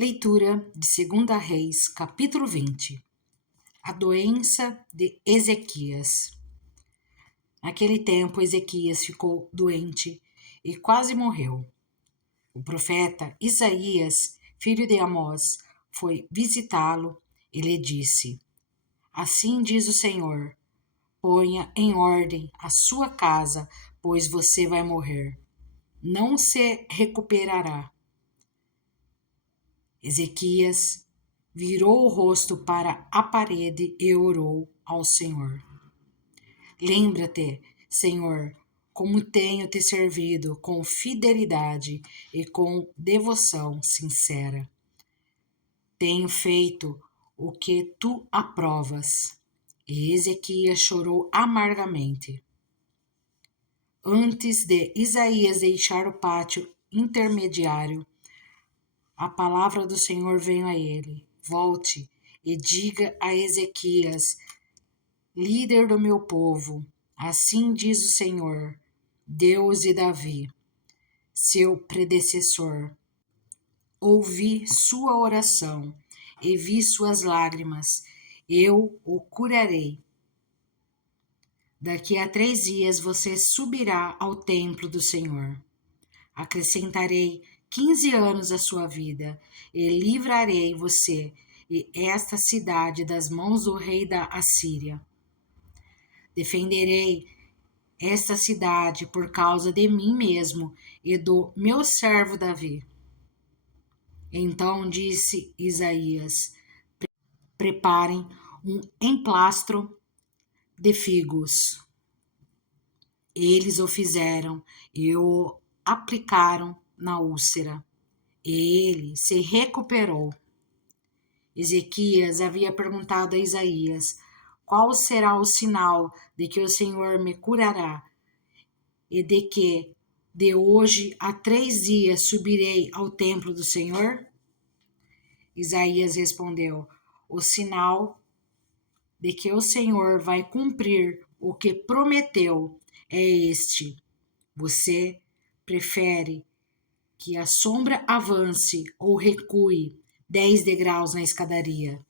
Leitura de 2 Reis, capítulo 20. A doença de Ezequias. Naquele tempo, Ezequias ficou doente e quase morreu. O profeta Isaías, filho de Amós, foi visitá-lo e lhe disse: Assim diz o Senhor, ponha em ordem a sua casa, pois você vai morrer. Não se recuperará. Ezequias virou o rosto para a parede e orou ao Senhor. Lembra-te, Senhor, como tenho te servido com fidelidade e com devoção sincera. Tenho feito o que tu aprovas. E Ezequias chorou amargamente. Antes de Isaías deixar o pátio intermediário, a palavra do Senhor veio a ele. Volte e diga a Ezequias, líder do meu povo, assim diz o Senhor, Deus de Davi, seu predecessor. Ouvi sua oração e vi suas lágrimas. Eu o curarei. Daqui a 3 dias você subirá ao templo do Senhor. Acrescentarei 15 anos à sua vida e livrarei você e esta cidade das mãos do rei da Assíria. Defenderei esta cidade por causa de mim mesmo e do meu servo Davi. Então disse Isaías: preparem um emplastro de figos. Eles o fizeram e o aplicaram na úlcera. E ele se recuperou. Ezequias havia perguntado a Isaías: qual será o sinal de que o Senhor me curará e de que de hoje a 3 dias subirei ao templo do Senhor? Isaías respondeu: o sinal de que o Senhor vai cumprir o que prometeu é este: você prefere que a sombra avance ou recue 10 degraus na escadaria.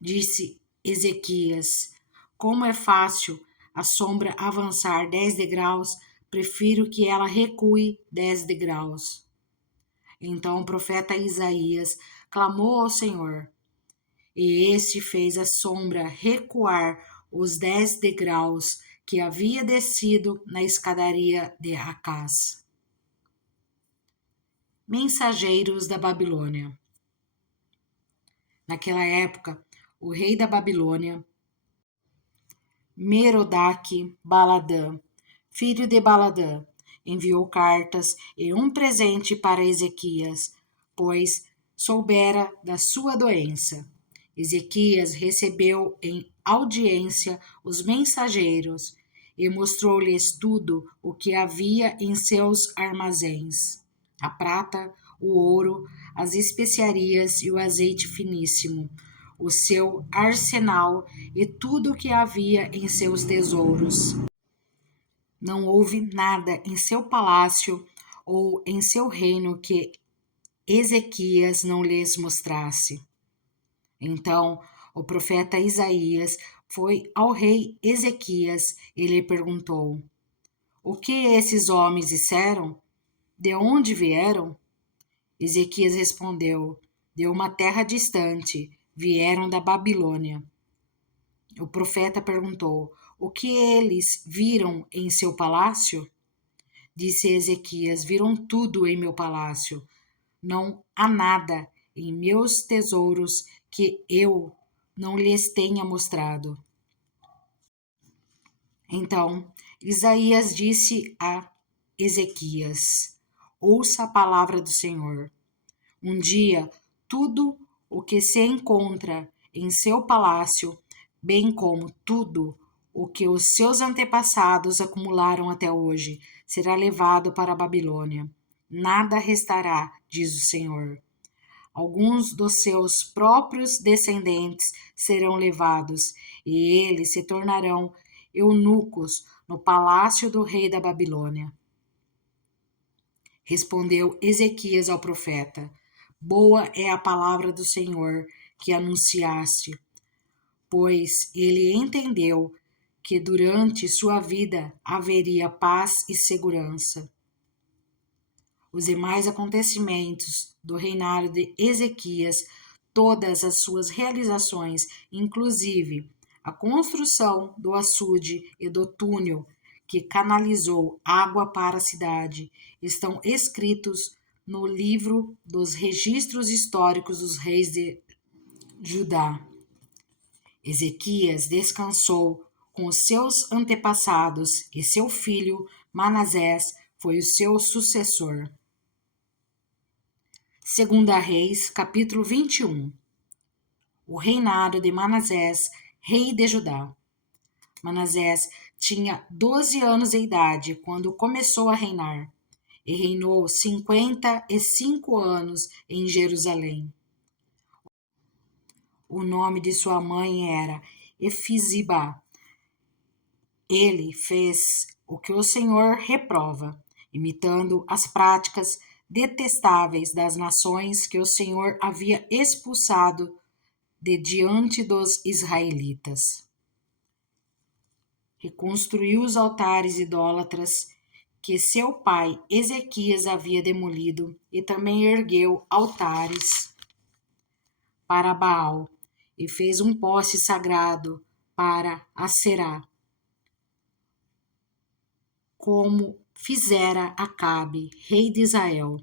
Disse Ezequias: como é fácil a sombra avançar 10 degraus, prefiro que ela recue 10 degraus. Então o profeta Isaías clamou ao Senhor, e este fez a sombra recuar os 10 degraus que havia descido na escadaria de Acaz. Mensageiros da Babilônia. Naquela época, o rei da Babilônia, Merodach-Baladã, filho de Baladã, enviou cartas e um presente para Ezequias, pois soubera da sua doença. Ezequias recebeu em audiência os mensageiros e mostrou-lhes tudo o que havia em seus armazéns: a prata, o ouro, as especiarias e o azeite finíssimo, o seu arsenal e tudo o que havia em seus tesouros. Não houve nada em seu palácio ou em seu reino que Ezequias não lhes mostrasse. Então o profeta Isaías foi ao rei Ezequias e lhe perguntou: o que esses homens disseram? De onde vieram? Ezequias respondeu: de uma terra distante, vieram da Babilônia. O profeta perguntou: o que eles viram em seu palácio? Disse Ezequias: viram tudo em meu palácio. Não há nada em meus tesouros que eu não lhes tenha mostrado. Então Isaías disse a Ezequias: ouça a palavra do Senhor. Um dia, tudo o que se encontra em seu palácio, bem como tudo o que os seus antepassados acumularam até hoje, será levado para a Babilônia. Nada restará, diz o Senhor. Alguns dos seus próprios descendentes serão levados, e eles se tornarão eunucos no palácio do rei da Babilônia. Respondeu Ezequias ao profeta: Boa é a palavra do Senhor que anunciaste, pois ele entendeu que durante sua vida haveria paz e segurança. Os demais acontecimentos do reinado de Ezequias, todas as suas realizações, inclusive a construção do açude e do túnel que canalizou água para a cidade, estão escritos no livro dos registros históricos dos reis de Judá. Ezequias descansou com os seus antepassados e seu filho Manassés foi o seu sucessor. Segunda Reis, capítulo 21. O reinado de Manassés, rei de Judá. Manassés tinha 12 anos de idade quando começou a reinar, e reinou 55 anos em Jerusalém. O nome de sua mãe era Efizibá. Ele fez o que o Senhor reprova, imitando as práticas detestáveis das nações que o Senhor havia expulsado de diante dos israelitas. Reconstruiu os altares idólatras que seu pai Ezequias havia demolido e também ergueu altares para Baal e fez um poste sagrado para Aserá, como fizera Acabe, rei de Israel.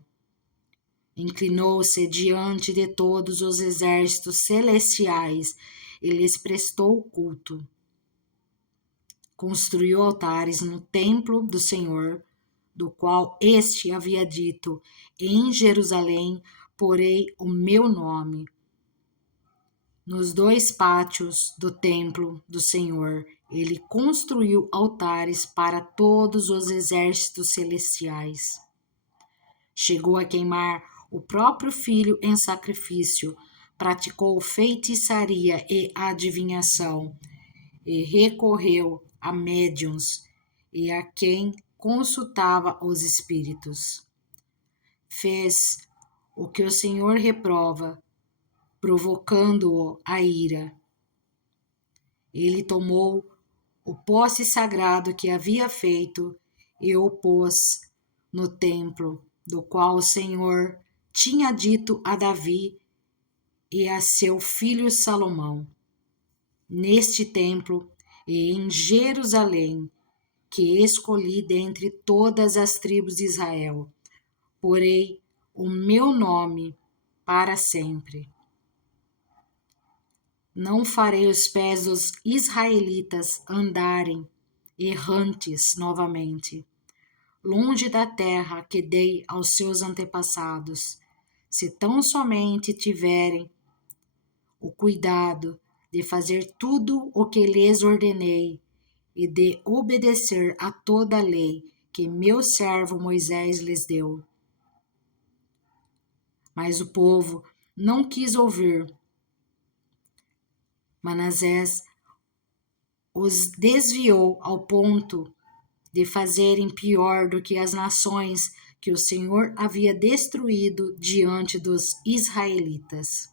Inclinou-se diante de todos os exércitos celestiais e lhes prestou culto. Construiu altares no templo do Senhor, do qual este havia dito: Em Jerusalém porei o meu nome. Nos 2 pátios do templo do Senhor, ele construiu altares para todos os exércitos celestiais. Chegou a queimar o próprio filho em sacrifício, praticou feitiçaria e adivinhação, e recorreu a médiuns e a quem consultava os espíritos. Fez o que o Senhor reprova, provocando-o a ira. Ele tomou o poste sagrado que havia feito e o pôs no templo, do qual o Senhor tinha dito a Davi e a seu filho Salomão. Neste templo e em Jerusalém, que escolhi dentre todas as tribos de Israel, porei o meu nome para sempre. Não farei os pés dos israelitas andarem errantes novamente, longe da terra que dei aos seus antepassados, se tão somente tiverem o cuidado de fazer tudo o que lhes ordenei e de obedecer a toda a lei que meu servo Moisés lhes deu. Mas o povo não quis ouvir. Manassés os desviou ao ponto de fazerem pior do que as nações que o Senhor havia destruído diante dos israelitas.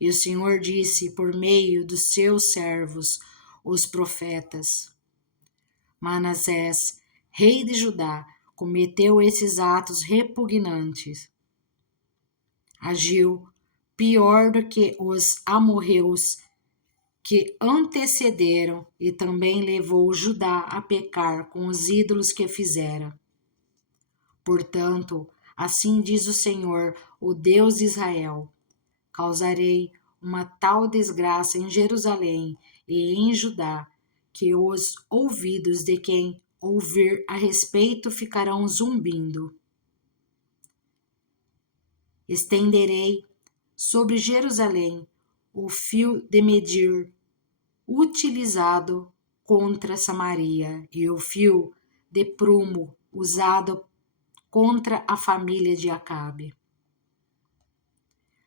E o Senhor disse por meio dos seus servos, os profetas: Manassés, rei de Judá, cometeu esses atos repugnantes. Agiu pior do que os amorreus que antecederam e também levou Judá a pecar com os ídolos que fizera. Portanto, assim diz o Senhor, o Deus de Israel: causarei uma tal desgraça em Jerusalém e em Judá, que os ouvidos de quem ouvir a respeito ficarão zumbindo. Estenderei sobre Jerusalém o fio de medir utilizado contra Samaria e o fio de prumo usado contra a família de Acabe.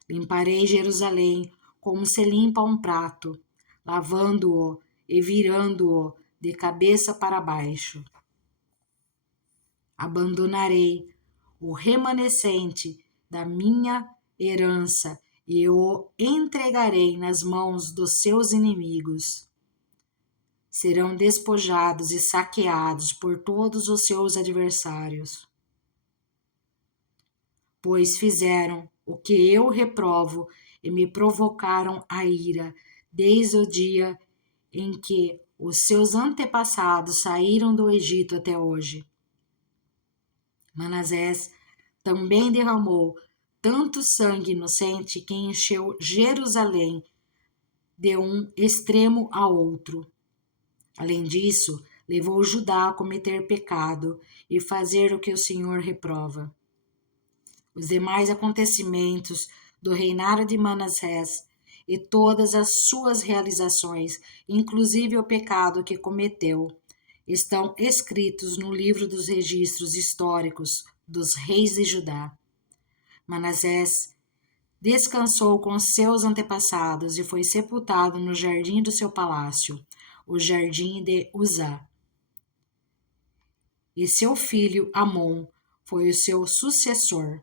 Limparei Jerusalém como se limpa um prato, lavando-o e virando-o de cabeça para baixo. abandonarei o remanescente da minha herança e o entregarei nas mãos dos seus inimigos. Serão despojados e saqueados por todos os seus adversários, pois fizeram o que eu reprovo e me provocaram a ira desde o dia em que os seus antepassados saíram do Egito até hoje. Manassés também derramou tanto sangue inocente que encheu Jerusalém de um extremo a outro. Além disso, levou Judá a cometer pecado e fazer o que o Senhor reprova. Os demais acontecimentos do reinado de Manassés e todas as suas realizações, inclusive o pecado que cometeu, estão escritos no livro dos registros históricos dos reis de Judá. Manassés descansou com seus antepassados e foi sepultado no jardim do seu palácio, o jardim de Uzá. E seu filho Amon foi o seu sucessor.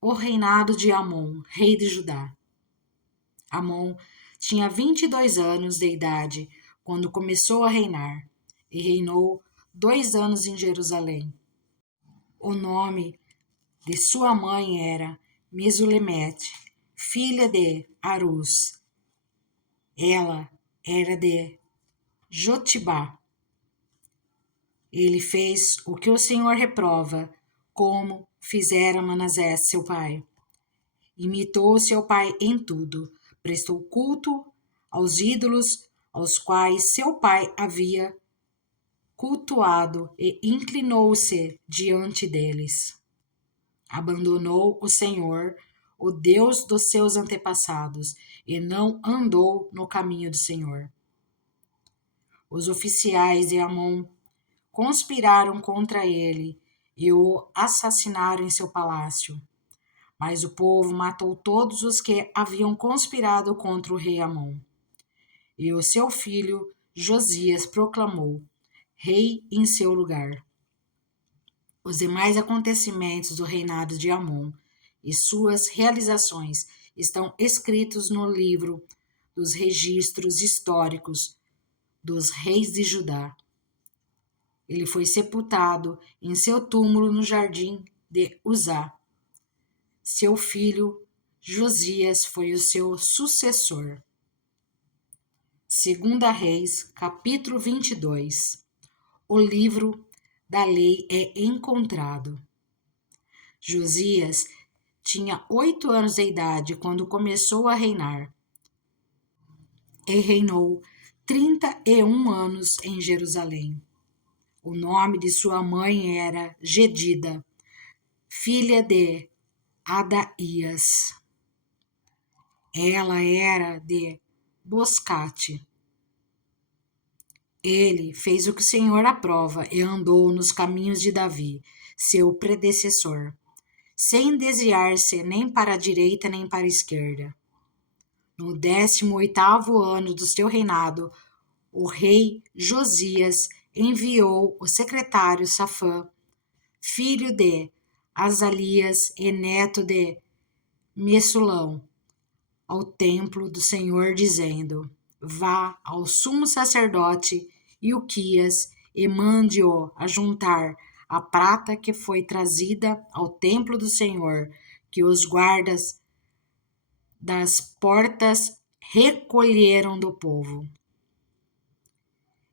O reinado de Amon, rei de Judá. Amon tinha 22 anos de idade quando começou a reinar, e reinou 2 anos em Jerusalém. O nome de sua mãe era Mesulemete, filha de Arus. Ela era de Jotibá. Ele fez o que o Senhor reprova, como fizera Manassés, seu pai. Imitou seu pai em tudo, prestou culto aos ídolos aos quais seu pai havia cultuado e inclinou-se diante deles. Abandonou o Senhor, o Deus dos seus antepassados, e não andou no caminho do Senhor. Os oficiais de Amon conspiraram contra ele e o assassinaram em seu palácio. Mas o povo matou todos os que haviam conspirado contra o rei Amon. E o seu filho Josias proclamou rei em seu lugar. Os demais acontecimentos do reinado de Amon e suas realizações estão escritos no livro dos registros históricos dos reis de Judá. Ele foi sepultado em seu túmulo no jardim de Uzá. Seu filho Josias foi o seu sucessor. 2 Reis, capítulo 22. O livro da lei é encontrado. Josias tinha 8 anos de idade quando começou a reinar. E reinou 31 anos em Jerusalém. O nome de sua mãe era Gedida, filha de Adaías. Ela era de Boscate. Ele fez o que o Senhor aprova e andou nos caminhos de Davi, seu predecessor, sem desviar-se nem para a direita nem para a esquerda. No 18º ano do seu reinado, o rei Josias enviou o secretário Safã, filho de Azalias e neto de Messulão, ao templo do Senhor, dizendo: vá ao sumo sacerdote Ilquias e mande-o ajuntar a prata que foi trazida ao templo do Senhor, que os guardas das portas recolheram do povo.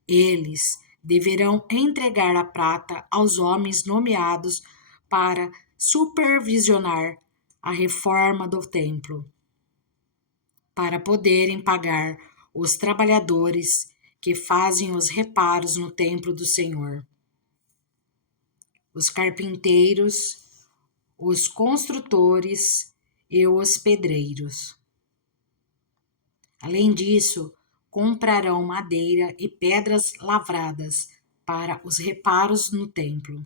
Eles deverão entregar a prata aos homens nomeados para supervisionar a reforma do templo, para poderem pagar os trabalhadores que fazem os reparos no templo do Senhor, os carpinteiros, os construtores e os pedreiros. Além disso, comprarão madeira e pedras lavradas para os reparos no templo.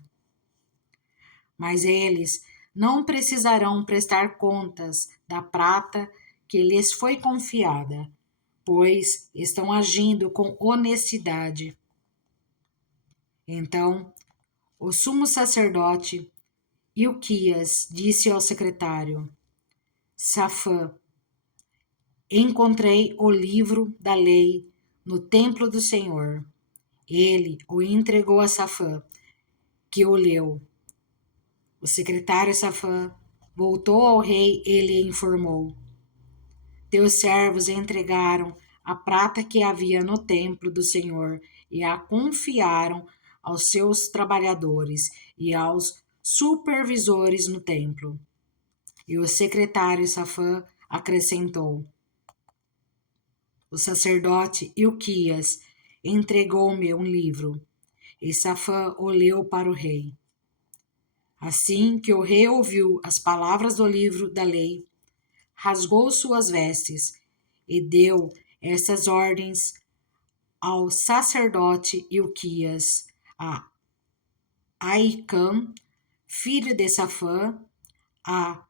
Mas eles não precisarão prestar contas da prata que lhes foi confiada, pois estão agindo com honestidade. Então, O sumo sacerdote Ilquias disse ao secretário: Safã, encontrei o livro da lei no templo do Senhor. Ele o entregou a Safã, que o leu. O secretário Safã voltou ao rei e lhe informou: Teus servos entregaram a prata que havia no templo do Senhor e a confiaram aos seus trabalhadores e aos supervisores no templo. E o secretário Safã acrescentou: O sacerdote Ilquias entregou-me um livro, e Safã o leu para o rei. Assim que o rei ouviu as palavras do livro da lei, rasgou suas vestes e deu estas ordens ao sacerdote Ilquias, a Aicam, filho de Safã, a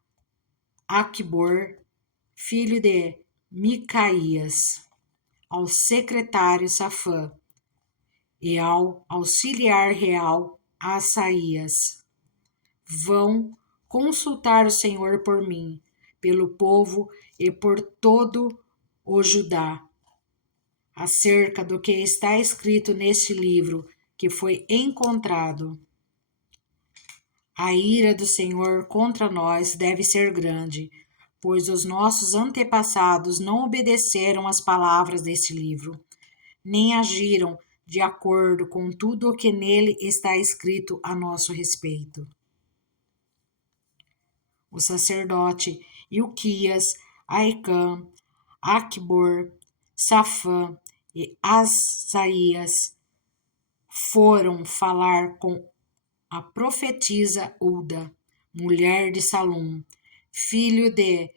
Aquibor, filho de Micaías, ao secretário Safã e ao auxiliar real Asaías. Vão consultar o Senhor por mim, pelo povo e por todo o Judá, acerca do que está escrito neste livro que foi encontrado. A ira do Senhor contra nós deve ser grande, pois os nossos antepassados não obedeceram às palavras deste livro, nem agiram de acordo com tudo o que nele está escrito a nosso respeito. O sacerdote Ilquias, Aicam, Aquibor, Safã e Asaías foram falar com a profetisa Ulda, mulher de Salum, filho de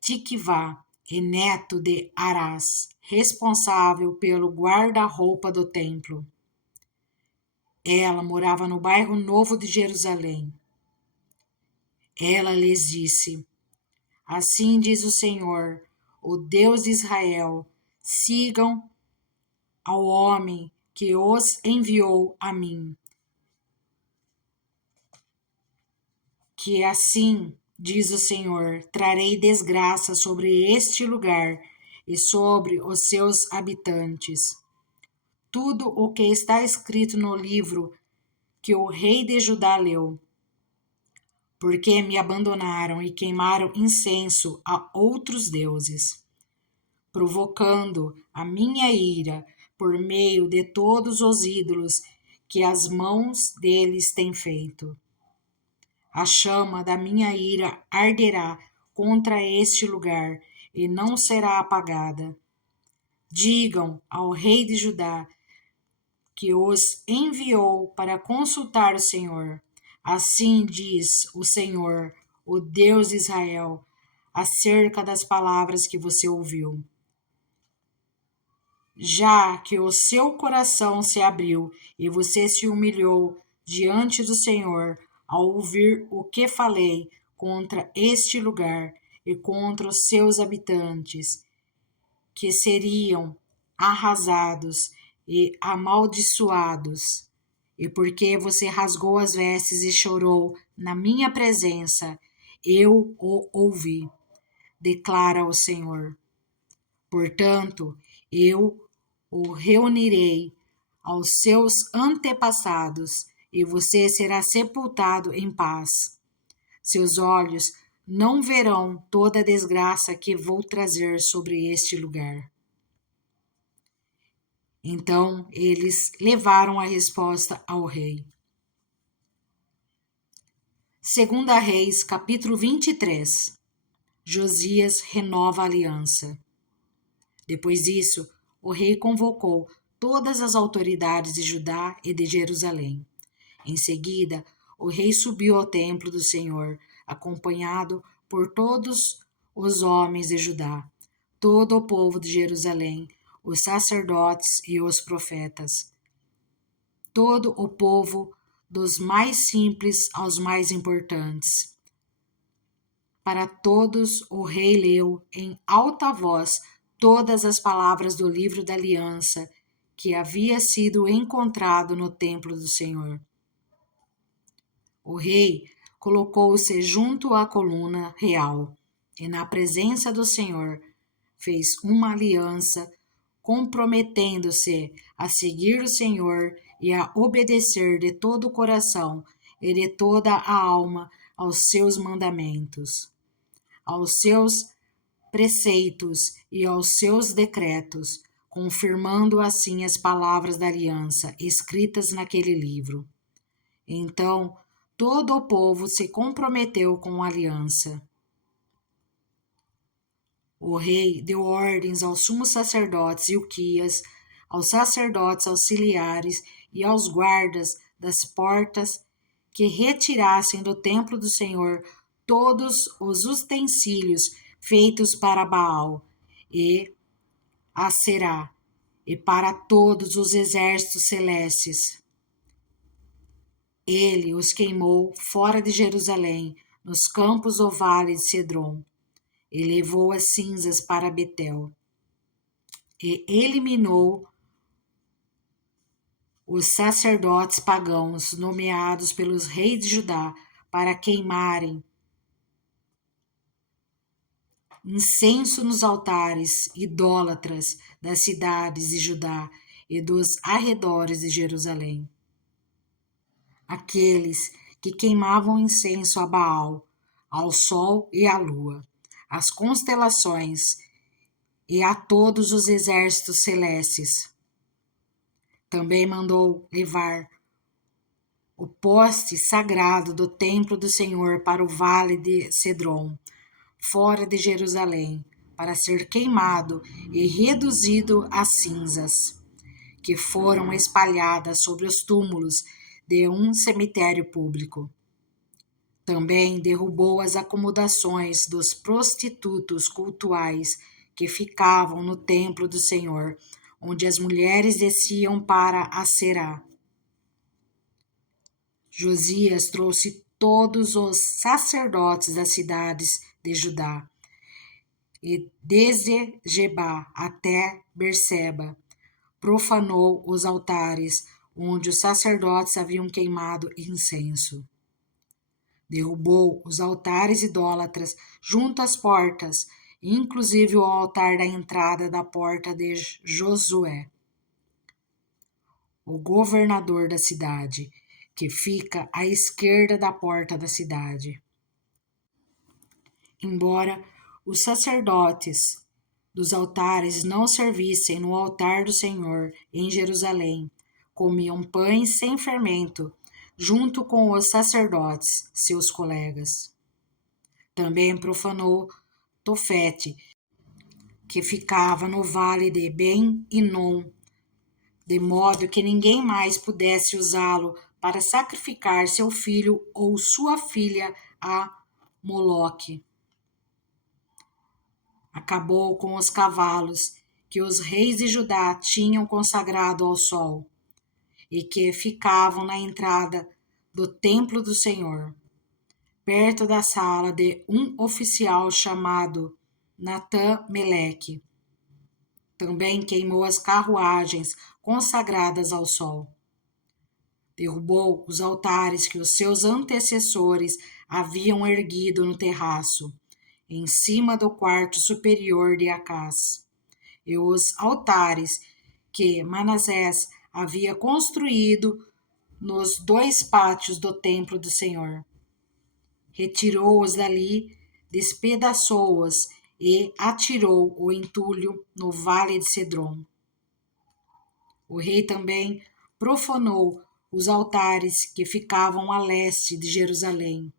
Tiquivá e neto de Arás, responsável pelo guarda-roupa do templo. Ela morava no bairro Novo de Jerusalém. Ela lhes disse: Assim diz o Senhor, o Deus de Israel, sigam ao homem que os enviou a mim. Que assim diz o Senhor, trarei desgraça sobre este lugar e sobre os seus habitantes. Tudo o que está escrito no livro que o rei de Judá leu, porque me abandonaram e queimaram incenso a outros deuses, provocando a minha ira por meio de todos os ídolos que as mãos deles têm feito. A chama da minha ira arderá contra este lugar e não será apagada. Digam ao rei de Judá que os enviou para consultar o Senhor. Assim diz o Senhor, o Deus de Israel, acerca das palavras que você ouviu. Já que o seu coração se abriu e você se humilhou diante do Senhor ao ouvir o que falei contra este lugar e contra os seus habitantes, que seriam arrasados e amaldiçoados, e porque você rasgou as vestes e chorou na minha presença, eu o ouvi, declara o Senhor. Portanto, eu o reunirei aos seus antepassados, e você será sepultado em paz. Seus olhos não verão toda a desgraça que vou trazer sobre este lugar. Então eles levaram a resposta ao rei. Segunda Reis, capítulo 23. Josias renova a aliança. Depois disso, o rei convocou todas as autoridades de Judá e de Jerusalém. Em seguida, o rei subiu ao templo do Senhor, acompanhado por todos os homens de Judá, todo o povo de Jerusalém, os sacerdotes e os profetas. Todo o povo, dos mais simples aos mais importantes. Para todos, o rei leu em alta voz todas as palavras do livro da aliança que havia sido encontrado no templo do Senhor. O rei colocou-se junto à coluna real e, na presença do Senhor, fez uma aliança, comprometendo-se a seguir o Senhor e a obedecer de todo o coração e de toda a alma aos seus mandamentos, aos seus preceitos e aos seus decretos, confirmando assim as palavras da aliança escritas naquele livro. Então, todo o povo se comprometeu com a aliança. O rei deu ordens aos sumos sacerdotes Ilquias, aos sacerdotes auxiliares e aos guardas das portas que retirassem do templo do Senhor todos os utensílios feitos para Baal e Aserá e para todos os exércitos celestes. Ele os queimou fora de Jerusalém, nos campos do vale de Cedron, e levou as cinzas para Betel, e eliminou os sacerdotes pagãos nomeados pelos reis de Judá para queimarem incenso nos altares idólatras das cidades de Judá e dos arredores de Jerusalém. Aqueles que queimavam incenso a Baal, ao sol e à lua, às constelações e a todos os exércitos celestes. Também mandou levar o poste sagrado do templo do Senhor para o vale de Cedron, fora de Jerusalém, para ser queimado e reduzido a cinzas, que foram espalhadas sobre os túmulos de um cemitério público. Também derrubou as acomodações dos prostitutos cultuais que ficavam no templo do Senhor, onde as mulheres desciam para Aserá. Josias trouxe todos os sacerdotes das cidades de Judá, e desde Gebá até Berseba, profanou os altares onde os sacerdotes haviam queimado incenso. Derrubou os altares idólatras junto às portas, inclusive o altar da entrada da porta de Josué, o governador da cidade, que fica à esquerda da porta da cidade. Embora os sacerdotes dos altares não servissem no altar do Senhor em Jerusalém, comiam pães sem fermento, junto com os sacerdotes, seus colegas. Também profanou Tofete, que ficava no vale de Ben-Hinom, de modo que ninguém mais pudesse usá-lo para sacrificar seu filho ou sua filha a Moloque. Acabou com os cavalos que os reis de Judá tinham consagrado ao sol e que ficavam na entrada do templo do Senhor, perto da sala de um oficial chamado Natã-Meleque. Também queimou as carruagens consagradas ao sol. Derrubou os altares que os seus antecessores haviam erguido no terraço, em cima do quarto superior de Acás, e os altares que Manassés havia construído nos 2 pátios do templo do Senhor. Retirou-os dali, despedaçou-os e atirou o entulho no vale de Cedron. O rei também profanou os altares que ficavam a leste de Jerusalém,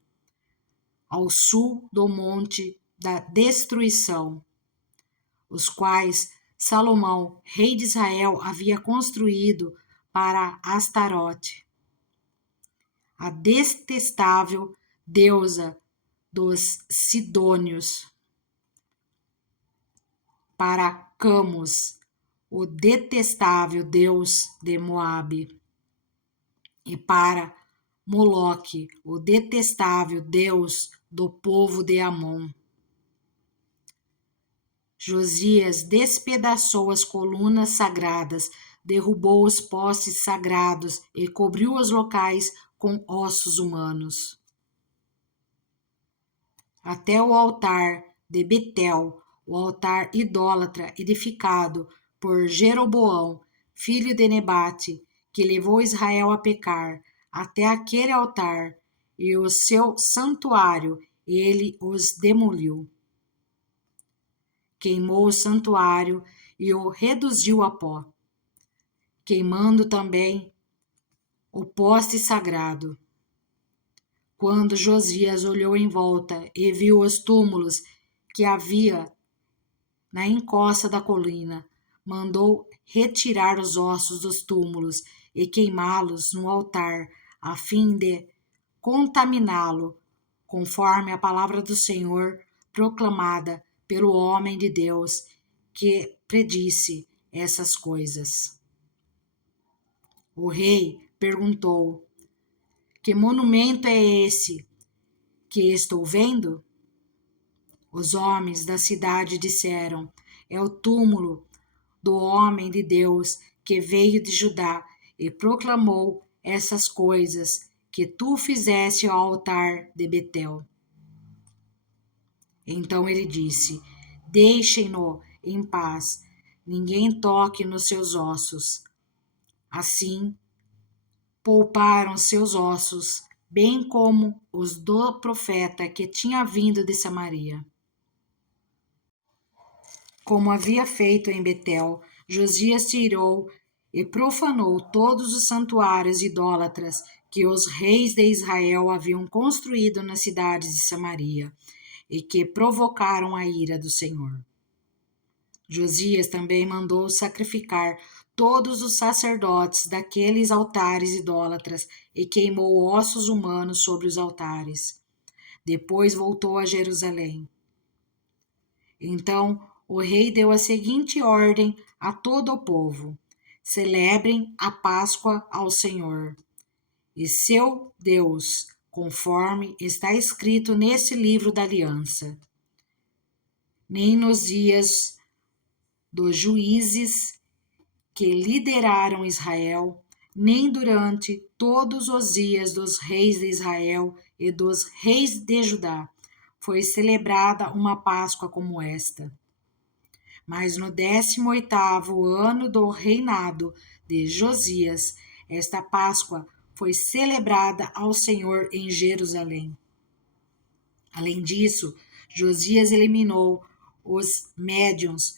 ao sul do monte da destruição, os quais Salomão, rei de Israel, havia construído para Astarote, a detestável deusa dos Sidônios, para Camus, o detestável deus de Moabe, e para Moloque, o detestável deus do povo de Amon. Josias despedaçou as colunas sagradas, derrubou os postes sagrados e cobriu os locais com ossos humanos. Até o altar de Betel, o altar idólatra edificado por Jeroboão, filho de Nebate, que levou Israel a pecar, até aquele altar e o seu santuário, ele os demoliu. Queimou o santuário e o reduziu a pó, queimando também o poste sagrado. Quando Josias olhou em volta e viu os túmulos que havia na encosta da colina, mandou retirar os ossos dos túmulos e queimá-los no altar, a fim de contaminá-lo, conforme a palavra do Senhor proclamada pelo homem de Deus que predisse essas coisas. O rei perguntou: que monumento é esse que estou vendo? Os homens da cidade disseram: é o túmulo do homem de Deus que veio de Judá e proclamou essas coisas que tu fizeste ao altar de Betel. Então ele disse: deixem-no em paz, ninguém toque nos seus ossos. Assim, pouparam seus ossos, bem como os do profeta que tinha vindo de Samaria. Como havia feito em Betel, Josias tirou e profanou todos os santuários idólatras que os reis de Israel haviam construído nas cidades de Samaria e que provocaram a ira do Senhor. Josias também mandou sacrificar todos os sacerdotes daqueles altares idólatras e queimou ossos humanos sobre os altares. Depois voltou a Jerusalém. Então o rei deu a seguinte ordem a todo o povo: celebrem a Páscoa ao Senhor e seu Deus, conforme está escrito nesse livro da aliança. Nem nos dias dos juízes que lideraram Israel, nem durante todos os dias dos reis de Israel e dos reis de Judá, foi celebrada uma Páscoa como esta. Mas no 18º ano do reinado de Josias, esta Páscoa foi celebrada ao Senhor em Jerusalém. Além disso, Josias eliminou os médiuns,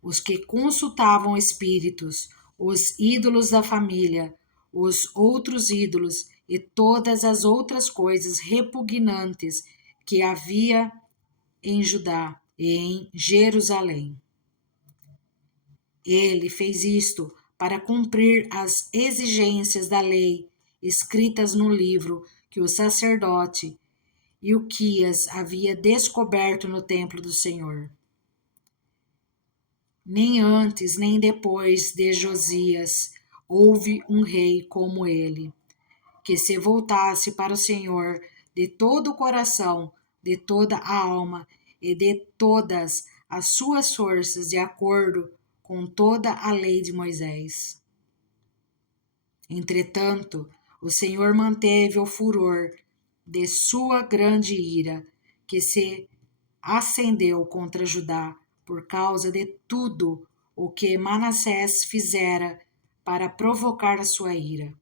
os que consultavam espíritos, os ídolos da família, os outros ídolos e todas as outras coisas repugnantes que havia em Judá e em Jerusalém. Ele fez isto para cumprir as exigências da lei escritas no livro que o sacerdote Ilquias havia descoberto no templo do Senhor. Nem antes nem depois de Josias houve um rei como ele, que se voltasse para o Senhor de todo o coração, de toda a alma e de todas as suas forças, de acordo com toda a lei de Moisés. Entretanto, o Senhor manteve o furor de sua grande ira, que se acendeu contra Judá, por causa de tudo o que Manassés fizera para provocar a sua ira.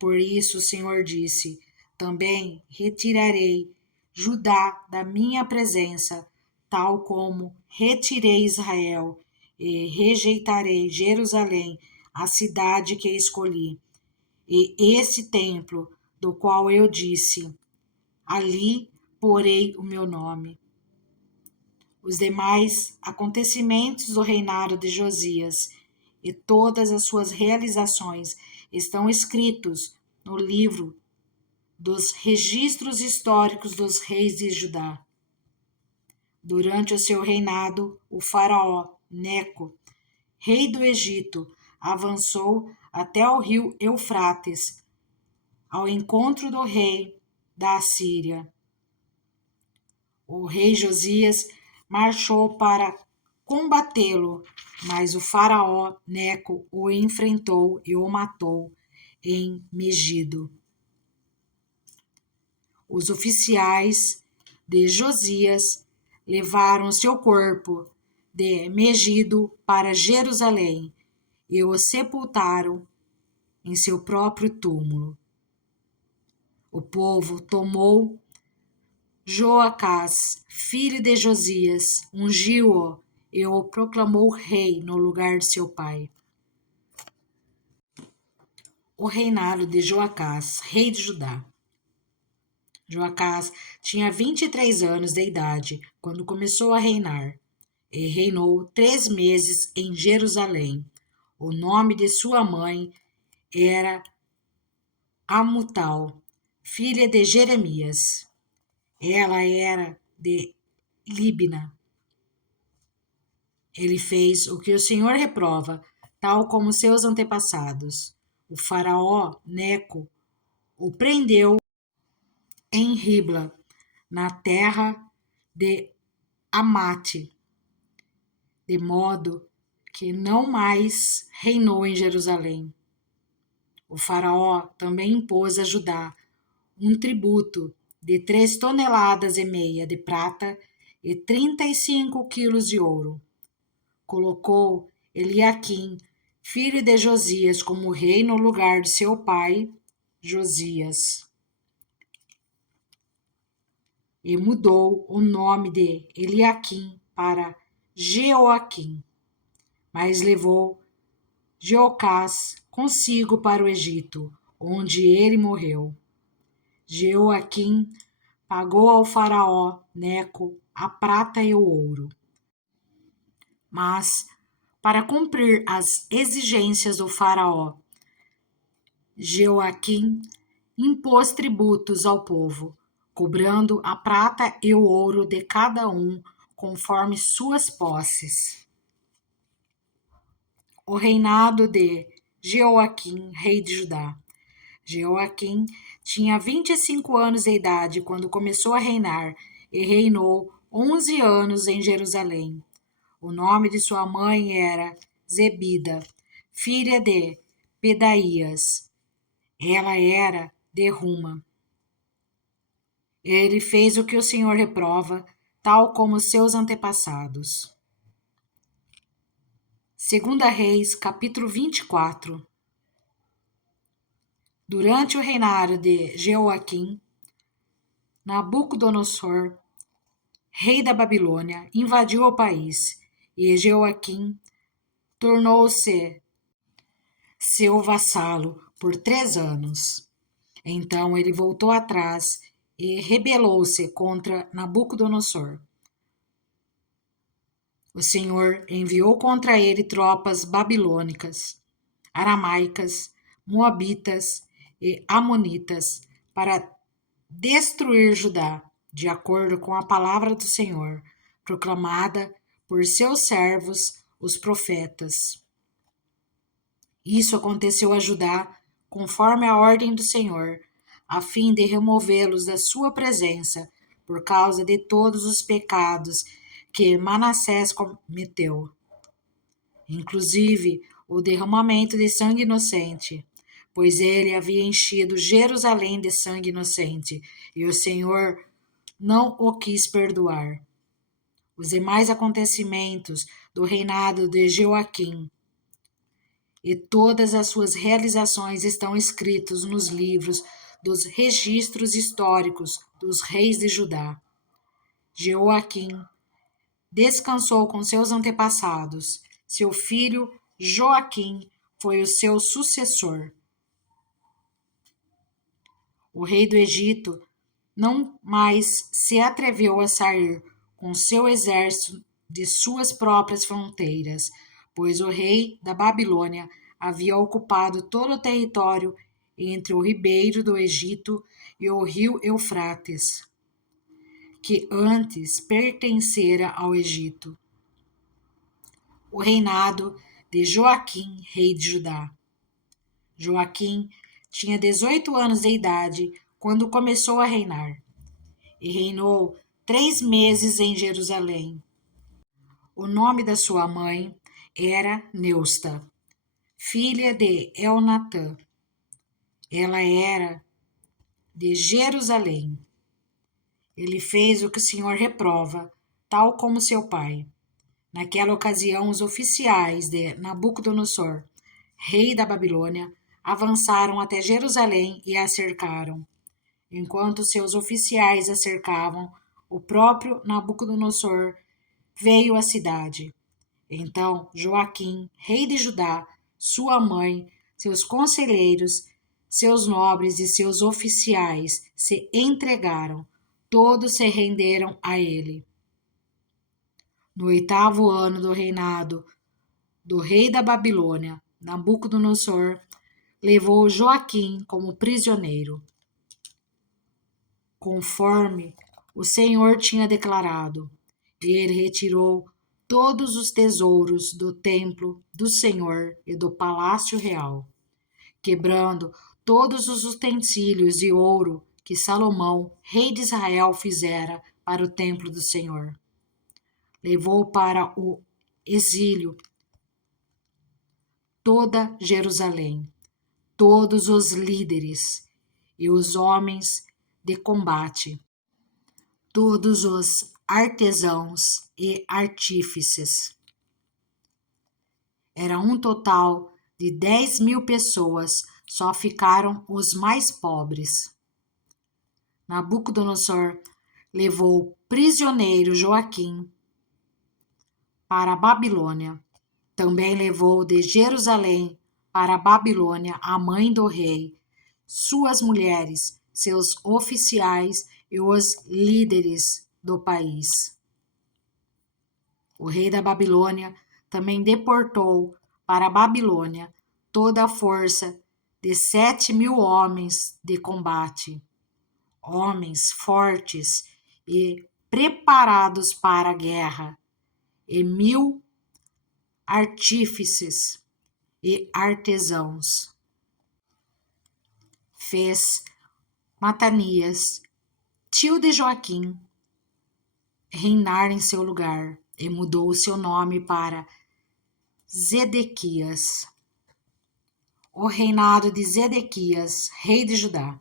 Por isso o Senhor disse: também retirarei Judá da minha presença, tal como retirei Israel, e rejeitarei Jerusalém, a cidade que escolhi, e esse templo, do qual eu disse: ali porei o meu nome. Os demais acontecimentos do reinado de Josias e todas as suas realizações estão escritos no livro dos registros históricos dos reis de Judá. Durante o seu reinado, o faraó Neco, rei do Egito, avançou até o rio Eufrates, ao encontro do rei da Assíria. O rei Josias marchou para combatê-lo, mas o faraó Neco o enfrentou e o matou em Megido. Os oficiais de Josias levaram seu corpo de Megido para Jerusalém e o sepultaram em seu próprio túmulo. O povo tomou Joacás, filho de Josias, ungiu-o e o proclamou rei no lugar de seu pai. O reinado de Joacás, rei de Judá. Joacás tinha 23 anos de idade quando começou a reinar, e reinou 3 meses em Jerusalém. O nome de sua mãe era Amutal, filha de Jeremias. Ela era de Libna. Ele fez o que o Senhor reprova, tal como seus antepassados. O faraó Neco o prendeu em Ribla, na terra de Amate, de modo que não mais reinou em Jerusalém. O faraó também impôs a Judá um tributo de 3,5 toneladas de prata e 35 quilos de ouro. Colocou Eliaquim, filho de Josias, como rei no lugar de seu pai, Josias. E mudou o nome de Eliaquim para Jeoaquim, mas levou Jeocás consigo para o Egito, onde ele morreu. Jeoaquim pagou ao faraó Neco a prata e o ouro. Mas, para cumprir as exigências do faraó, Jeoaquim impôs tributos ao povo, cobrando a prata e o ouro de cada um conforme suas posses. O reinado de Jeoaquim, rei de Judá. Jeoaquim tinha 25 anos de idade quando começou a reinar e reinou 11 anos em Jerusalém. O nome de sua mãe era Zebida, filha de Pedaías. Ela era de Ruma. Ele fez o que o Senhor reprova, tal como seus antepassados. 2 Reis, capítulo 24. Durante o reinado de Jeoaquim, Nabucodonosor, rei da Babilônia, invadiu o país, e Jeoaquim tornou-se seu vassalo por 3 anos. Então ele voltou atrás e rebelou-se contra Nabucodonosor. O Senhor enviou contra ele tropas babilônicas, aramaicas, moabitas e amonitas para destruir Judá, de acordo com a palavra do Senhor, proclamada por seus servos, os profetas. Isso aconteceu a Judá conforme a ordem do Senhor, a fim de removê-los da sua presença, por causa de todos os pecados que Manassés cometeu, inclusive o derramamento de sangue inocente, pois ele havia enchido Jerusalém de sangue inocente, e o Senhor não o quis perdoar. Os demais acontecimentos do reinado de Jeoaquim e todas as suas realizações estão escritos nos livros dos registros históricos dos reis de Judá. Jeoaquim descansou com seus antepassados. Seu filho Joaquim foi o seu sucessor. O rei do Egito não mais se atreveu a sair com seu exército de suas próprias fronteiras, pois o rei da Babilônia havia ocupado todo o território entre o ribeiro do Egito e o rio Eufrates, que antes pertencera ao Egito. O reinado de Joaquim, rei de Judá. Joaquim tinha 18 anos de idade quando começou a reinar, e reinou 3 meses em Jerusalém. O nome da sua mãe era Neusta, filha de Elnatã. Ela era de Jerusalém. Ele fez o que o Senhor reprova, tal como seu pai. Naquela ocasião, os oficiais de Nabucodonosor, rei da Babilônia, avançaram até Jerusalém e a cercaram. Enquanto seus oficiais a cercavam, o próprio Nabucodonosor veio à cidade. Então Joaquim, rei de Judá, sua mãe, seus conselheiros, seus nobres e seus oficiais se entregaram, todos se renderam a ele. No 8º ano do reinado do rei da Babilônia, Nabucodonosor levou Joaquim como prisioneiro, conforme o Senhor tinha declarado, e ele retirou todos os tesouros do templo do Senhor e do palácio real, quebrando todos os utensílios de ouro que Salomão, rei de Israel, fizera para o templo do Senhor. Levou para o exílio toda Jerusalém, todos os líderes e os homens de combate, todos os artesãos e artífices. Era um total de 10.000 pessoas, só ficaram os mais pobres. Nabucodonosor levou prisioneiro Joaquim para a Babilônia. Também levou de Jerusalém para a Babilônia a mãe do rei, suas mulheres, seus oficiais e os líderes do país. O rei da Babilônia também deportou para a Babilônia toda a força de 7.000 homens de combate, homens fortes e preparados para a guerra, e 1.000 artífices e artesãos. Fez Matanias, tio de Joaquim, reinar em seu lugar e mudou o seu nome para Zedequias. O reinado de Zedequias, rei de Judá.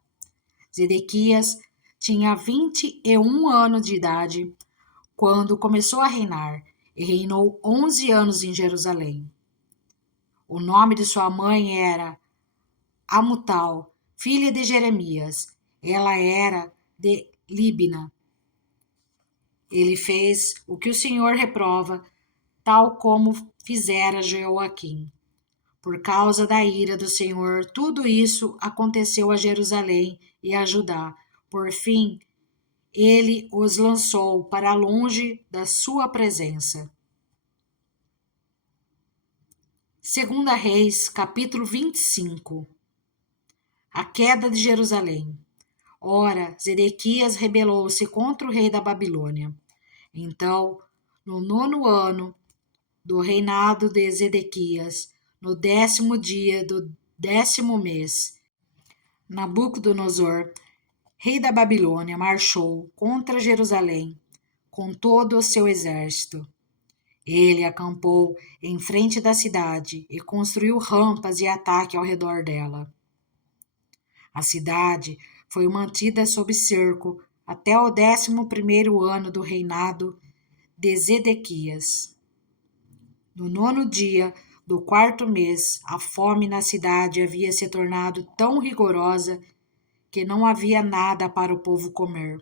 Zedequias tinha 21 anos de idade quando começou a reinar e reinou 11 anos em Jerusalém. O nome de sua mãe era Amutal, filha de Jeremias. Ela era de Líbina. Ele fez o que o Senhor reprova, tal como fizera Joaquim. Por causa da ira do Senhor, tudo isso aconteceu a Jerusalém e a Judá. Por fim, ele os lançou para longe da sua presença. 2 Reis, capítulo 25. A queda de Jerusalém. Ora, Zedequias rebelou-se contra o rei da Babilônia. Então, no 9º ano do reinado de Zedequias, no 10º dia do 10º mês, Nabucodonosor, rei da Babilônia, marchou contra Jerusalém com todo o seu exército. Ele acampou em frente da cidade e construiu rampas de ataque ao redor dela. A cidade foi mantida sob cerco até o 11º ano do reinado de Zedequias. No 9º dia do 4º mês, a fome na cidade havia se tornado tão rigorosa que não havia nada para o povo comer.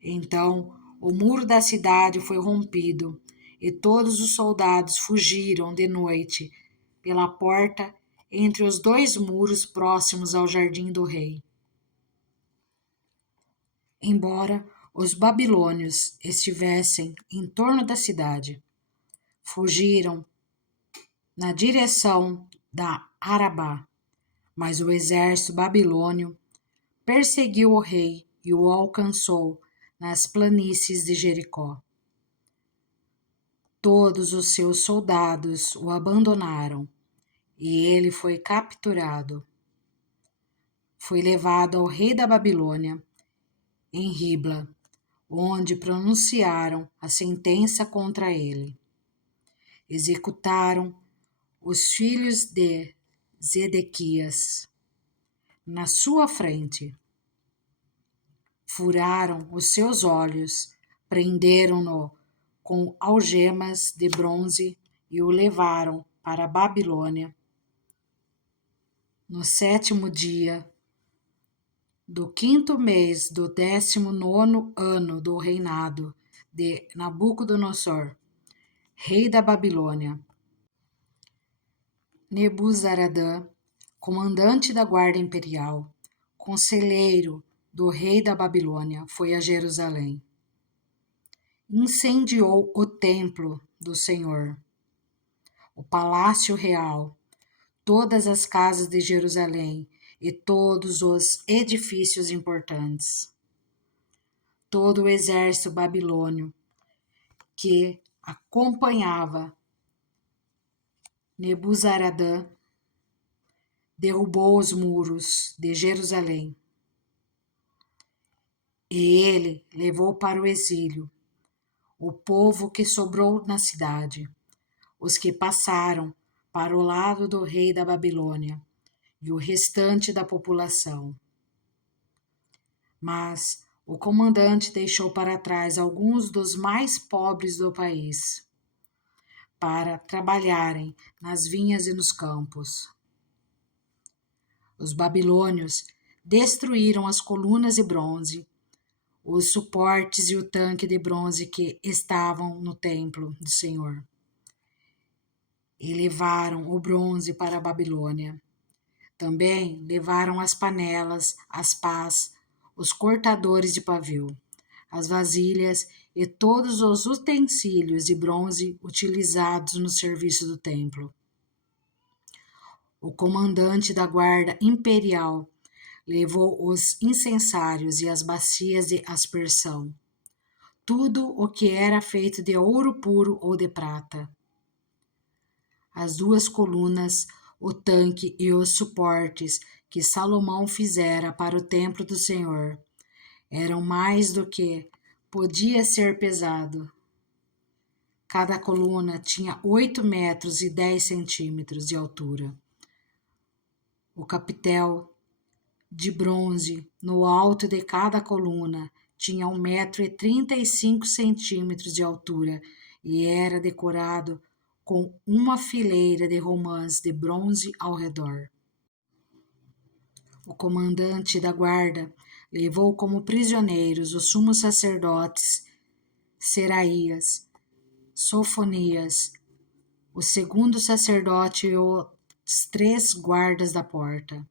Então, o muro da cidade foi rompido e todos os soldados fugiram de noite pela porta entre os 2 muros próximos ao jardim do rei. Embora os babilônios estivessem em torno da cidade, fugiram na direção da Arabá, mas o exército babilônio perseguiu o rei e o alcançou nas planícies de Jericó. Todos os seus soldados o abandonaram e ele foi capturado. Foi levado ao rei da Babilônia em Ribla, onde pronunciaram a sentença contra ele. Executaram os filhos de Zedequias na sua frente. furaram os seus olhos, prenderam-no com algemas de bronze e o levaram para a Babilônia. No 7º dia do 5º mês do 19º ano do reinado de Nabucodonosor, rei da Babilônia, Nebuzaradã, comandante da guarda imperial, conselheiro do rei da Babilônia, foi a Jerusalém. Incendiou o templo do Senhor, o palácio real, todas as casas de Jerusalém e todos os edifícios importantes. Todo o exército babilônio que acompanhava Nebuzaradã derrubou os muros de Jerusalém e ele levou para o exílio o povo que sobrou na cidade, os que passaram para o lado do rei da Babilônia e o restante da população. Mas o comandante deixou para trás alguns dos mais pobres do país para trabalharem nas vinhas e nos campos. Os babilônios destruíram as colunas de bronze, os suportes e o tanque de bronze que estavam no templo do Senhor, e levaram o bronze para a Babilônia. Também levaram as panelas, as pás, os cortadores de pavio, as vasilhas e todos os utensílios de bronze utilizados no serviço do templo. O comandante da guarda imperial levou os incensários e as bacias de aspersão, tudo o que era feito de ouro puro ou de prata. As 2 colunas, o tanque e os suportes que Salomão fizera para o templo do Senhor eram mais do que podia ser pesado. Cada coluna tinha 8 metros e 10 centímetros de altura. O capitel de bronze no alto de cada coluna tinha 1,35 m de altura e era decorado com uma fileira de romãs de bronze ao redor. O comandante da guarda levou como prisioneiros os sumos sacerdotes Seraías, Sofonias, o segundo sacerdote e os 3 guardas da porta.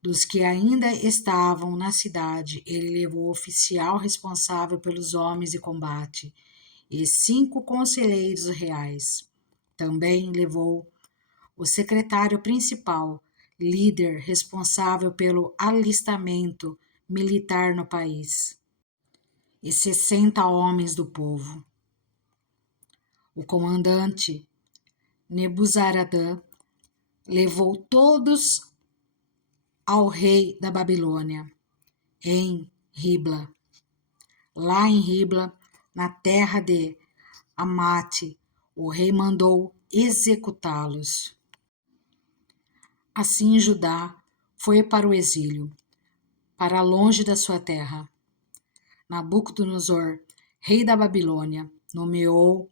Dos que ainda estavam na cidade, ele levou o oficial responsável pelos homens de combate e 5 conselheiros reais. Também levou o secretário principal, líder responsável pelo alistamento militar no país, e 60 homens do povo. O comandante Nebuzaradã levou todos ao rei da Babilônia, em Ribla. Lá em Ribla, na terra de Amate, o rei mandou executá-los. Assim Judá foi para o exílio, para longe da sua terra. Nabucodonosor, rei da Babilônia, nomeou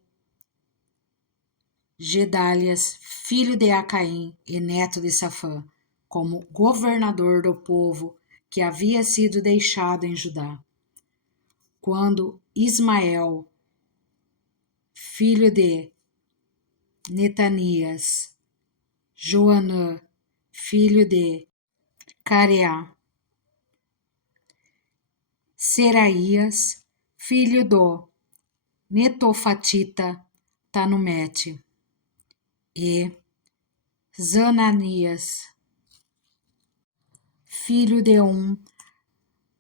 Gedalias, filho de Acaim e neto de Safã, como governador do povo que havia sido deixado em Judá. Quando Ismael, filho de Netanias, Joanã, filho de Careá, Seraías, filho do Netofatita Tanumete, e Zananias, filho de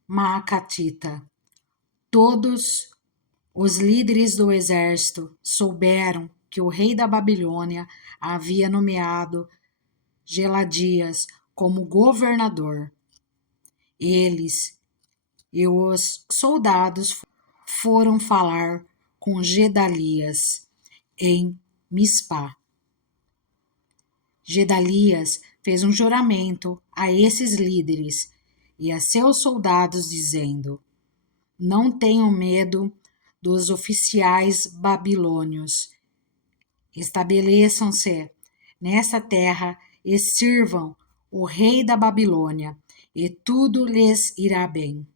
Maacatita. Todos os líderes do exército souberam que o rei da Babilônia havia nomeado Geladias como governador. Eles e os soldados foram falar com Gedalias em Mispá. Gedalias fez um juramento a esses líderes e a seus soldados, dizendo: Não tenham medo dos oficiais babilônios. Estabeleçam-se nessa terra e sirvam o rei da Babilônia, e tudo lhes irá bem.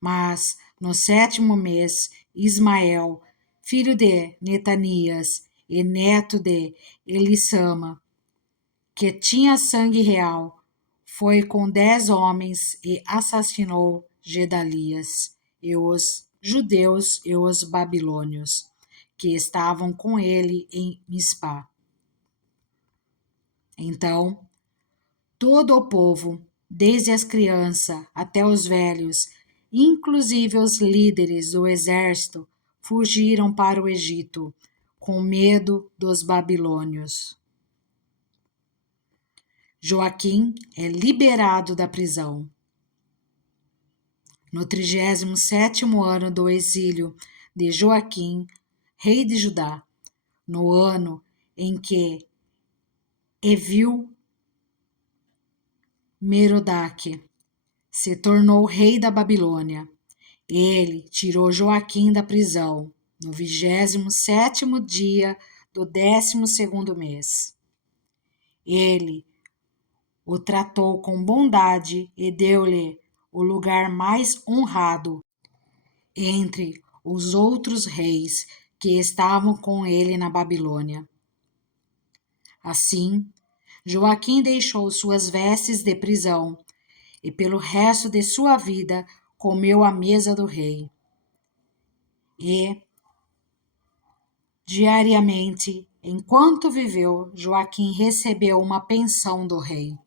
Mas no 7º mês, Ismael, filho de Netanias e neto de Elissama, que tinha sangue real, foi com 10 homens e assassinou Gedalias e os judeus e os babilônios que estavam com ele em Mispá. Então, todo o povo, desde as crianças até os velhos, inclusive os líderes do exército, fugiram para o Egito, com medo dos babilônios. Joaquim é liberado da prisão. No 37º ano do exílio de Joaquim, rei de Judá, no ano em que Evil-Merodach se tornou rei da Babilônia, ele tirou Joaquim da prisão no 27º dia do 12º mês. Ele o tratou com bondade e deu-lhe o lugar mais honrado entre os outros reis que estavam com ele na Babilônia. Assim, Joaquim deixou suas vestes de prisão e pelo resto de sua vida comeu à mesa do rei. E, diariamente, enquanto viveu, Joaquim recebeu uma pensão do rei.